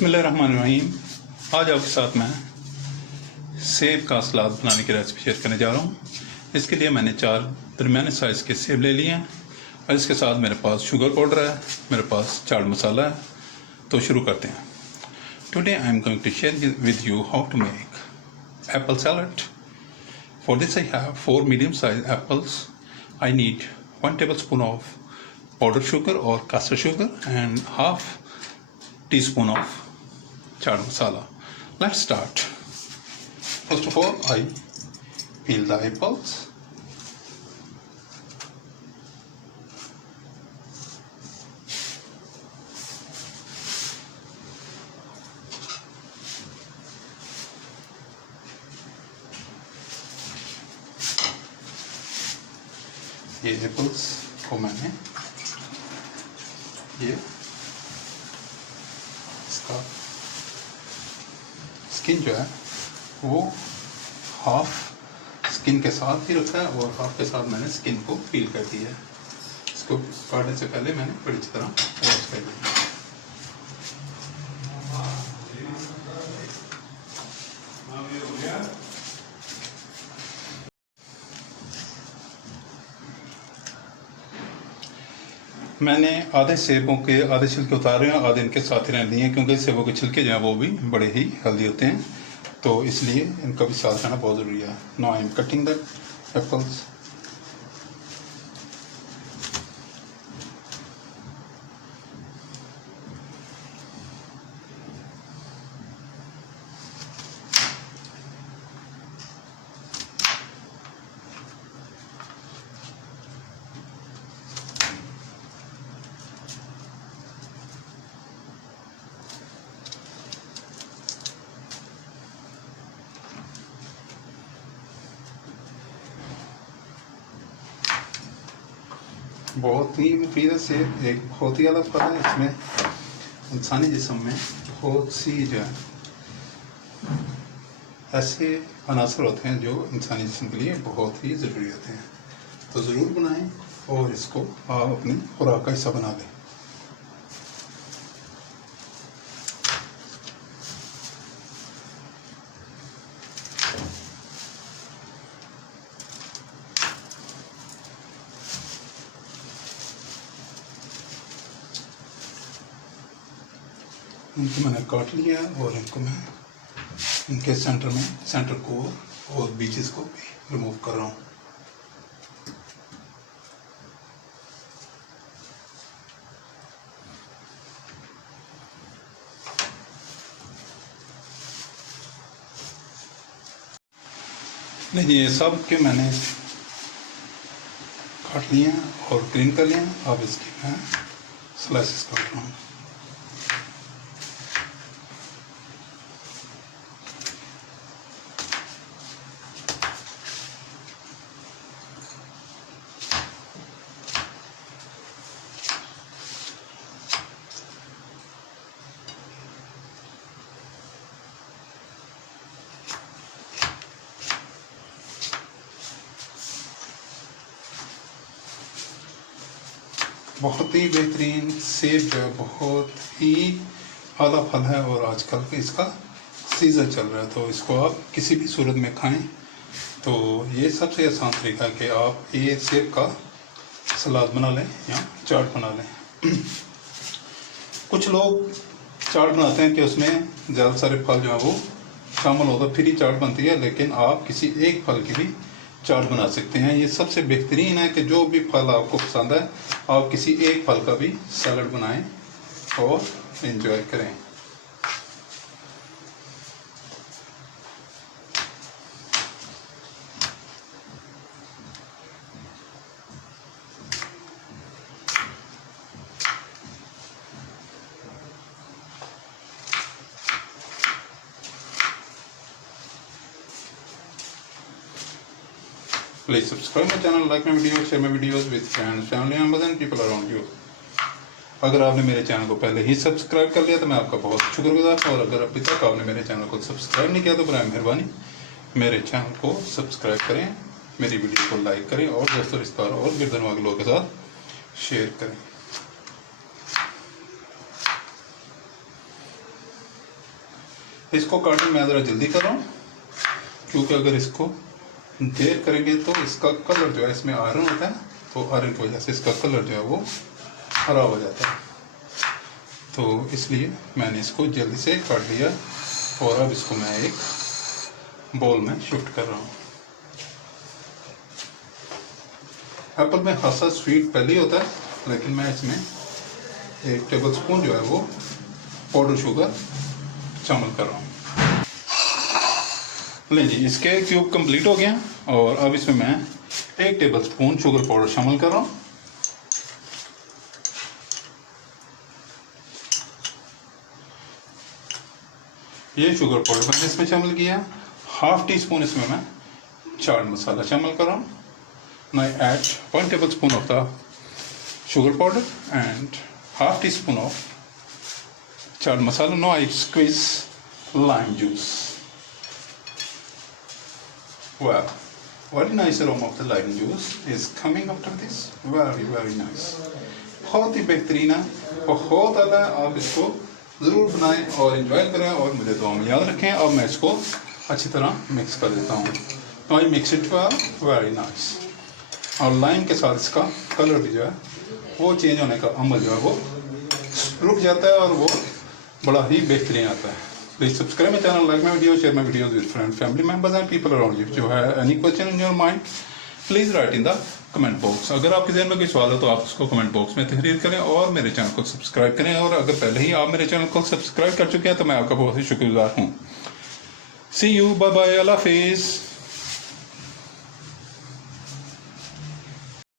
बिस्मिल्लाहिर्रहमानिर्रहीम। आज आपके साथ मैं सेब का सलाद बनाने की रेसिपी शेयर करने जा रहा हूँ। इसके लिए मैंने 4 दरमियाने साइज़ के सेब ले लिए हैं और इसके साथ मेरे पास शुगर पाउडर है, मेरे पास चाट मसाला है। तो शुरू करते हैं। Today I am going to share with you how to make apple salad. For this I have 4 medium size apples. I need 1 tablespoon of powdered sugar or caster sugar and half teaspoon of chaat masala. Let's start. First of all, I peel the apples. ये apples को मैंने ये इसका skin जो है वो half skin के साथ ही रखा है और हाफ के साथ मैंने स्किन को पील कर दिया है। इसको काटने से पहले मैंने बड़ी तरह वॉश कर दिया। मैंने आधे सेबों के आधे छिलके उतारे हैं, आधे इनके साथ ही रहने दिए हैं क्योंकि सेबों के छिलके जो हैं वो भी बड़े ही हेल्दी होते हैं, तो इसलिए इनका भी साथ रहना बहुत ज़रूरी है। Now I am cutting the apples. बहुत ही मुफीद से एक बहुत ही अलग फल है। इसमें इंसानी जिस्म में बहुत सी जो है ऐसे अनासर होते हैं जो इंसानी जिस्म के लिए बहुत ही ज़रूरी होते हैं, तो ज़रूर बनाएं और इसको आप अपनी खुराक का हिस्सा बना लें। इनको मैंने काट लिया और इनको मैं इनके सेंटर को और बीचेस को भी रिमूव कर रहा हूँ। नहीं, ये सब के मैंने काट लिए और क्लीन कर लिया। अब इसकी मैं स्लाइसेस काट रहा हूँ। बहुत ही बेहतरीन सेब जो है बहुत ही आला फल है और आजकल इसका सीज़न चल रहा है, तो इसको आप किसी भी सूरत में खाएं। तो ये सबसे आसान तरीका है कि आप ये सेब का सलाद बना लें या चाट बना लें। कुछ लोग चाट बनाते हैं कि उसमें ज़्यादा सारे फल जो है वो शामिल होता है, फिर ही चाट बनती है, लेकिन आप किसी एक फल की भी चाट बना सकते हैं। ये सबसे बेहतरीन है कि जो भी फल आपको पसंद है आप किसी एक फल का भी सैलड बनाएं और एंजॉय करें। Please subscribe my channel, like my videos, share my videos with friends, family members and people around you. अगर आपने मेरे चैनल को पहले ही सब्सक्राइब कर लिया तो मैं आपका बहुत शुक्रगुजार हूँ, और अगर अभी तक आपने मेरे चैनल को सब्सक्राइब नहीं किया तो बराए मेहरबानी मेरे चैनल को सब्सक्राइब करें, मेरी वीडियो को लाइक करें और दोस्तों, रिश्तेदारों और गिरदनवा के लोगों के साथ शेयर करें। इसको काटने मैं ज़रा जल्दी कर रहा हूँ, क्योंकि अगर इसको देर करेंगे तो इसका कलर जो है, इसमें आयरन होता है, तो आयरन की वजह से इसका कलर जो है वो खराब हो जाता है। तो इसलिए मैंने इसको जल्दी से काट लिया और अब इसको मैं एक बाउल में शिफ्ट कर रहा हूँ। एप्पल में खासा स्वीट पहले ही होता है, लेकिन मैं इसमें 1 टेबल स्पून जो है वो पाउडर शुगर शामिल कर रहा हूँ। ले जी, इसके क्यूब कंप्लीट हो गया और अब इसमें मैं 1 टेबल स्पून शुगर पाउडर शामिल कर रहा हूँ। ये शुगर पाउडर मैंने इसमें शामिल किया। ½ टी स्पून इसमें मैं चाट मसाला शामिल कर रहा हूँ। Now I add 1 tablespoon of the sugar powder and ½ teaspoon of chaat masala. Now I squeeze lime juice. Wow, very nice aroma of the lime juice is coming after this. Very nice. बहुत ही बेहतरीन है, बहुत अला। आप इसको ज़रूर बनाएं और इन्जॉय करें और मुझे दुआ में याद रखें। अब मैं इसको अच्छी तरह मिक्स कर देता हूँ। तो आई मिक्स इट वेरी नाइस। और लाइम के साथ इसका कलर भी जो है वो चेंज होने का अमल जो है वो रुक जाता है और वो बड़ा ही बेहतरीन आता है। Please subscribe my channel, like my video, share my videos with friend, family members and people around you. जो है any question in your mind please right in the comment box. अगर आपके जहन में कोई सवाल हो तो आप उसको कमेंट बॉक्स में तहरीर करें और मेरे चैनल को सब्सक्राइब करें। और अगर पहले ही आप मेरे चैनल को सब्सक्राइब कर चुके हैं तो मैं आपका बहुत ही शुक्रगुजार हूँ। सी यू, बाय बाय, अल्लाह हाफिज़।